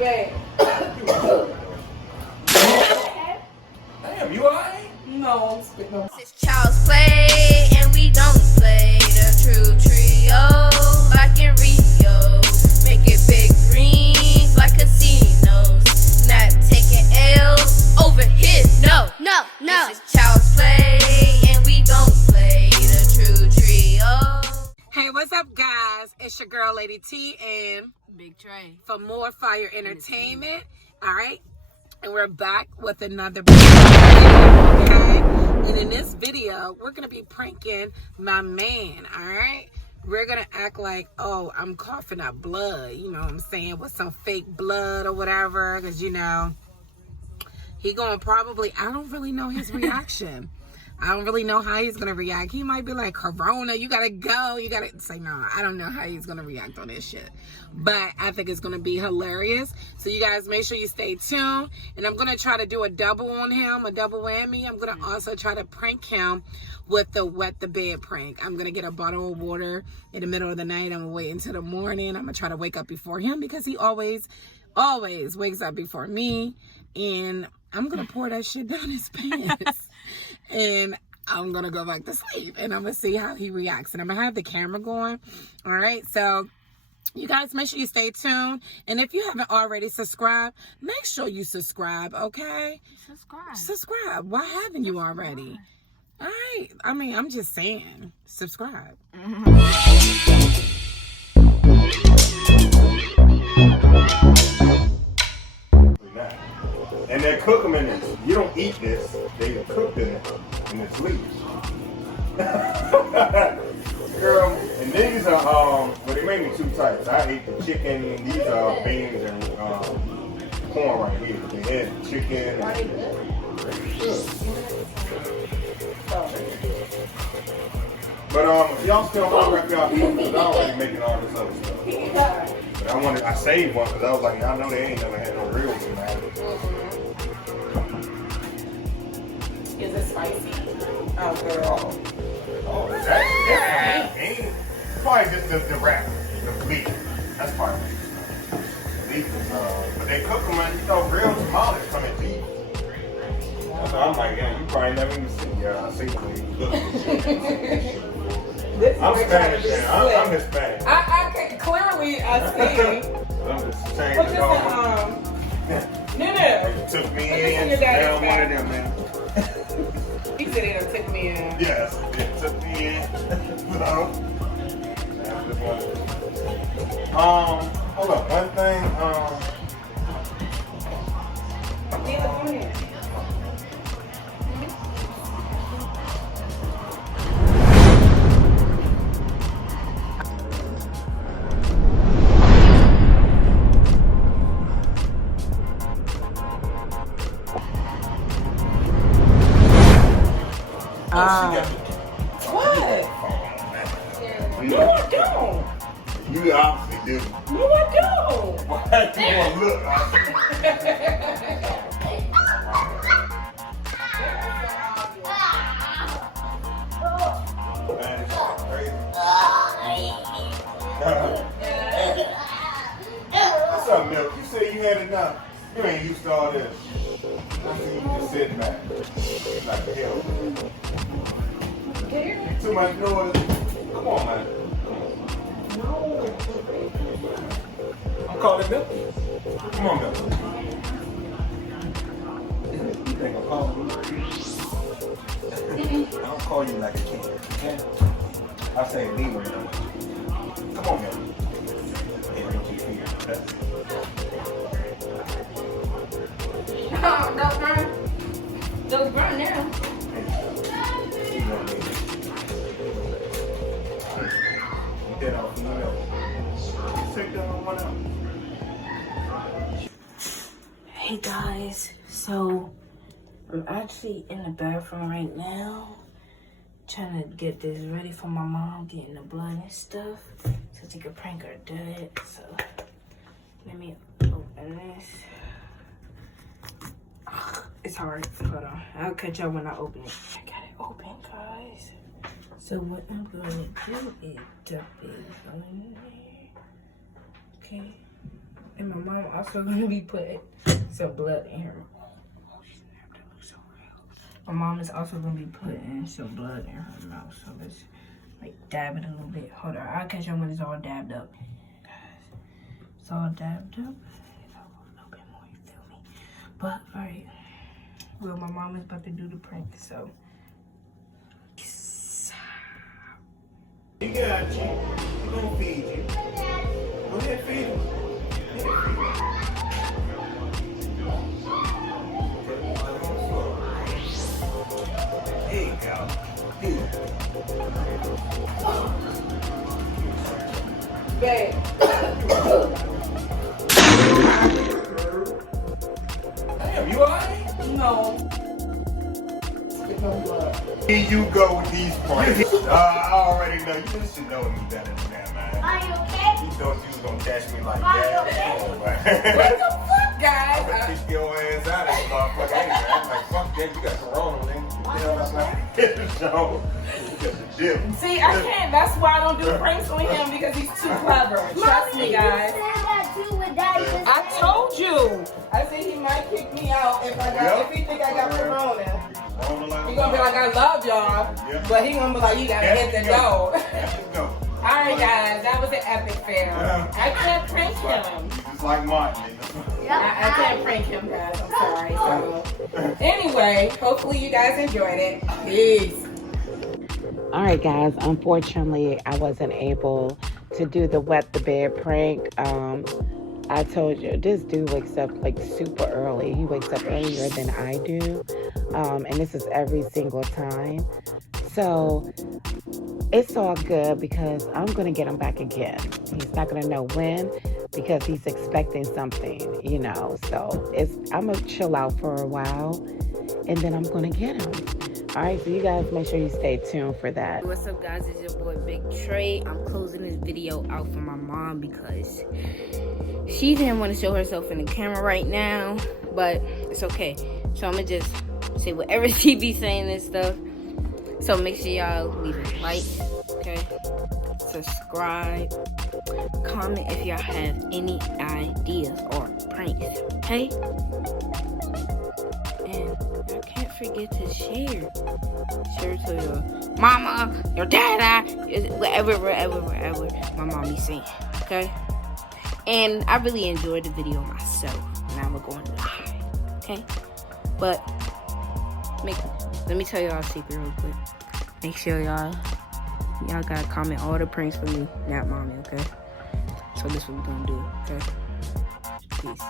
Babe. Damn, you alright? No, I'm spitting on. It's child's play, and we don't play the true trio like in Rio. Make it big greens like casinos. Not taking L's over here. No. This is child's play, and we don't play the true trio. Hey, what's up, guys? It's your girl, Lady T, and Big Trey. for more Fire Entertainment. All right, and we're back with another video, okay? And in this video, we're gonna be pranking my man. All right, we're gonna act like, oh, I'm coughing up blood. You know what I'm saying? With some fake blood or whatever, because you know he gonna probably. I don't really know his reaction. I don't really know how he's going to react. He might be like, Corona, you got to go. You got to say, no, I don't know how he's going to react on this shit. But I think it's going to be hilarious. So you guys make sure you stay tuned. And I'm going to try to do a double on him, a double whammy. I'm going to also try to prank him with the wet the bed prank. I'm going to get a bottle of water in the middle of the night. I'm going to wait until the morning. I'm going to try to wake up before him because he always wakes up before me. And I'm going to pour that shit down his pants. And I'm going to go back to sleep. And I'm going to see how he reacts. And I'm going to have the camera going. All right. So you guys make sure you stay tuned. And if you haven't already subscribed, make sure you subscribe. Okay. Subscribe. Why haven't you already? All right. I mean, I'm just saying. Subscribe. And they cook them in it. You don't eat this. They cooked in it. And it's leaves. Girl, and these are, well, they made me two types. I ate the chicken. These are beans and corn right here. They had chicken. And, but y'all still hungry if y'all eat, because I'm already making all this other stuff. But I saved one because I was like, I know they ain't never had no real tonight. Is it spicy? Oh, girl. Oh, that ain't. Probably just the wrap, the meat. That's part of it. Meat is, but they cook them and you know, real tamales come in cheese. So I'm like, yeah, you probably never even see the way you cook it. I'm Spanish, man. I'm Hispanic. I can clearly I see. I'm just saying. What No. You took me in. Now I'm one of them, man. He said he done took me in. Yes, it took me in. So, that's just one. Hold up, one thing. Yeah, go ahead. What? No, I don't. You obviously do. No, I don't. Why do you want to look? Man, it's crazy. What's up, Milk? You said you had enough. You ain't used to all this. I see you just sitting back. Like hell. Too much noise. Come on, man. No. I'm calling Milk. Come on, Milk. You think I'm calling you? I don't call you like a kid. Okay? I say leave her. Come on, Milk. Hey, what you feel? Don't burn. Don't burn now. Get off the milk. Take that one out. Hey guys, so I'm actually in the bathroom right now, trying to get this ready for my mom, getting the blood and stuff, so she can prank her dad. So let me open this. It's hard. Hold on. I'll catch y'all when I open it. I got it open, guys. So what I'm going to do is dump it on there. Okay. And my mom also gonna be putting some blood in her. My mom is also gonna be putting some blood in her mouth. So let's like dab it a little bit. Hold on, I'll catch you when it's all dabbed up. Guys, it's all dabbed up. A little bit more, you feel me? But alright. Well, my mom is about to do the prank, so. You got you. We're gonna feed you. Go ahead, feed him. There you go. Babe. Damn, you alright? No. Spit no blood. Here you go with these pranks. I already know. You should know me better than that, man. Are you okay? You thought you was gonna catch me like Are you that. okay? What the fuck, guys? I'm gonna kick your ass out of this motherfucker. Hey, man, I'm like, fuck that. You got corona, nigga. So, See, I can't. That's why I don't do pranks on him because he's too clever. Trust me, guys. I told you. I said he might kick me out if if he think I got corona. He gonna be like, I love y'all, but he gonna be like, you gotta hit the door. All right, guys, that was an epic fail. I can't prank him. Just like Martin. I can't prank him, guys. I'm sorry. So, anyway, hopefully you guys enjoyed it. Peace. All right, guys. Unfortunately, I wasn't able to do the wet the bed prank. I told you, this dude wakes up like super early. He wakes up earlier than I do. And this is every single time. So it's all good because I'm going to get him back again. He's not going to know when because he's expecting something, you know. So I'm going to chill out for a while and then I'm going to get him. All right, so you guys make sure you stay tuned for that. What's up, guys? It's your boy Big Trey. I'm closing this video out for my mom because she didn't want to show herself in the camera right now, but it's okay. So I'm gonna just say whatever she be saying and stuff. So make sure y'all leave a like, okay? Subscribe, comment if y'all have any ideas or pranks, okay? And y'all can't forget to share. Share to your mama, your dada, wherever my mommy saying, okay? And I really enjoyed the video myself. Now we're going live, okay? But let me tell y'all a secret real quick. Make sure y'all gotta comment all the pranks for me, not mommy, okay? So this is what we're gonna do, okay? Peace.